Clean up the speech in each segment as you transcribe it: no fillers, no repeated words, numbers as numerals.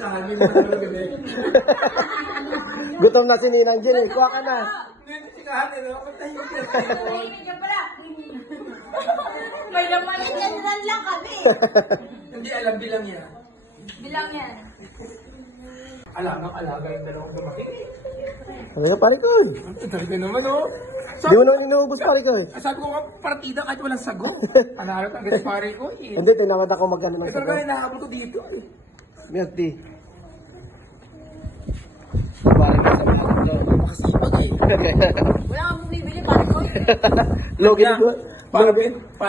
Saan yun na gabi? Gutom na si Ninang Jen eh. Kuha ka na. Hindi sikahan eh, no? Pagtahin ko siya. May laman yan lang kami. Hindi alam bilang yan. Bilang yan. Alam ng alaga yung dalawang lumaki. Sabi ka, Parikod. Ang talaga naman, oh. Di mo nang inuubos, Parikod. Sabi ko nga, partida kahit walang sagot. Panalo ang gets pare ko eh. Hindi, tinamad ako magkano ng Ito sagot. nga, hinahabol ko dito eh. Milk tea. Parang sa vlog ko. Makasipag eh. Wala kang bumibili, pare ko. Logan ni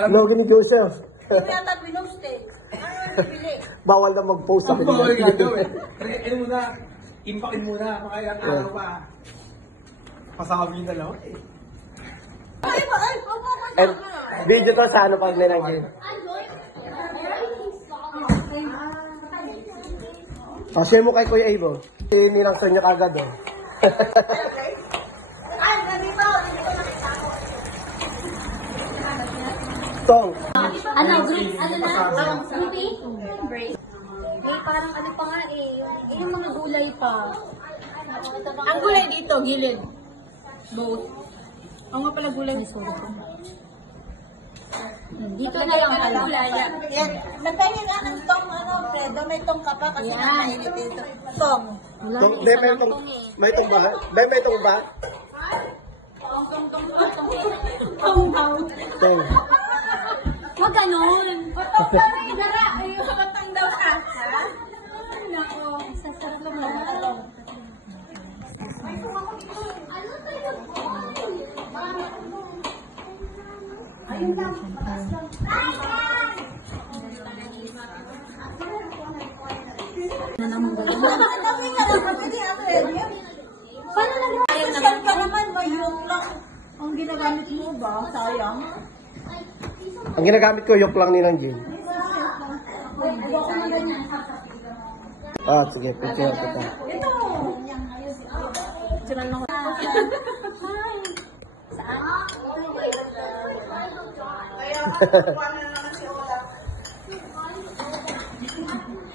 Logan ni Joseph. Hindi mo yata pinost eh. Ano yung bibili? Bawal na mag-post sa Ang bawal pinag. nga daw eh. Ano muna, impakin muna, makailang araw pa. Pasabi yung dalawa eh. Ay, And video to sa ano pag Ninang Jen. Share mo kay Kuya Ivo. Ninang Sonya kagad oh. Ay, ganito. Hindi ko nakita ko. Tong. Ano, group, ano na? Groupie? Break. Eh, parang ano pa nga eh. Yung mga gulay pa. Ang gulay dito, gilid. Both. Oo nga pala gulay. Dito na lang pala. Yan. Magkanya na ng tong, Fredo. May tong ka pa kasi nakainit dito. Tong. Tong, may tong ba? May tong ba? Tong. Tong. Wag ganun. Tong ka rin. Dara. Ayun ka tong daw ha. Nako, sasarap lang lang. Ayun lang. Paano lang? Social ka naman, may yung lang. Ang ginagamit mo ba? Sayang. Ang ginagamit ko yung lang Ninang Jen. Ah, sige, picture kita. Ito. Sila lang.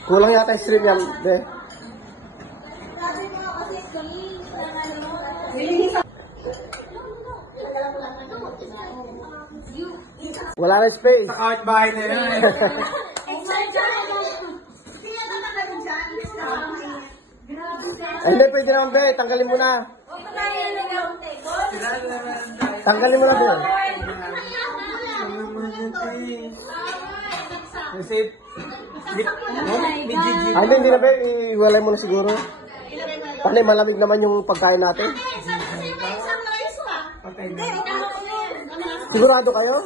Kulang yata yung stream yan, be. Wala na space. Sa kahit bahay na yan. Hindi, pwede naman, be. Tanggalin mo na. Tanggalin mo na, be. Kasi, Hindi na, be. Iwalay mo na siguro. Panay, malamig naman yung pagkain natin. patay na. Sigurado kayo?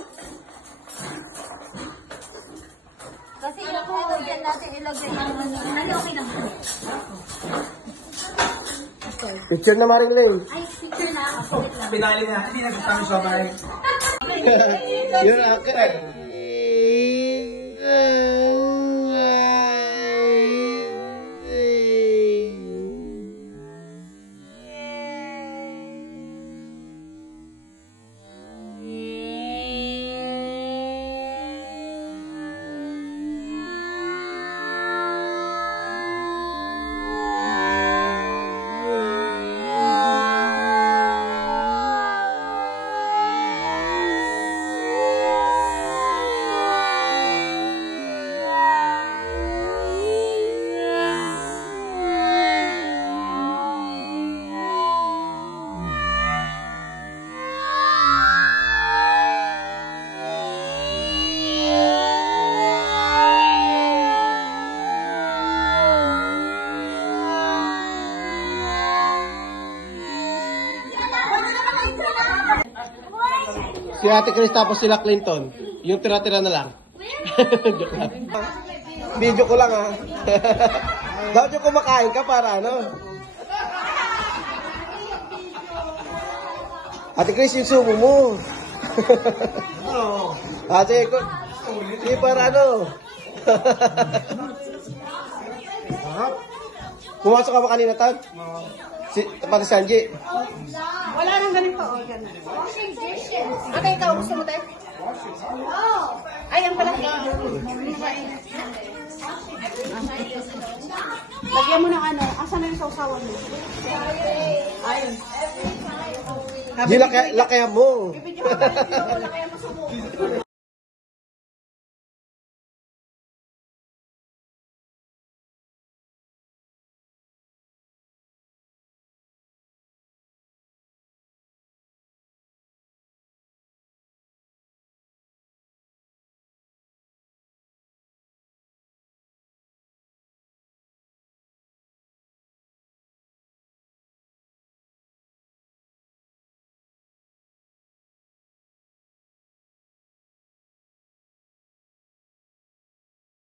Kasi yung ano dyan natin ilagay ng ano. Ano, okay lang. Picture na, Marilyn. Ay, picture na. Wait lang. Pinali na, hindi nagsasabi sa bahay. Yun, okay. Si Ate Chris tapos sila Clinton. Yung tira-tira na lang. Joke lang. Video ko lang ha. Daw yung kumakain ka para ano. Ate Chris yung sumo mo. Ate ko. Hindi para ano. Pumasok ka ba kanina, Tad? Pati Sanji. Wala nang ganito. Ate, ikaw gusto mo tayo? Ay, ang pala. Lagyan Lagyan mo ng ano, asan na yung sausawan mo? Ayun. Di lakayan mo. Ibigyan mo, lakayan mo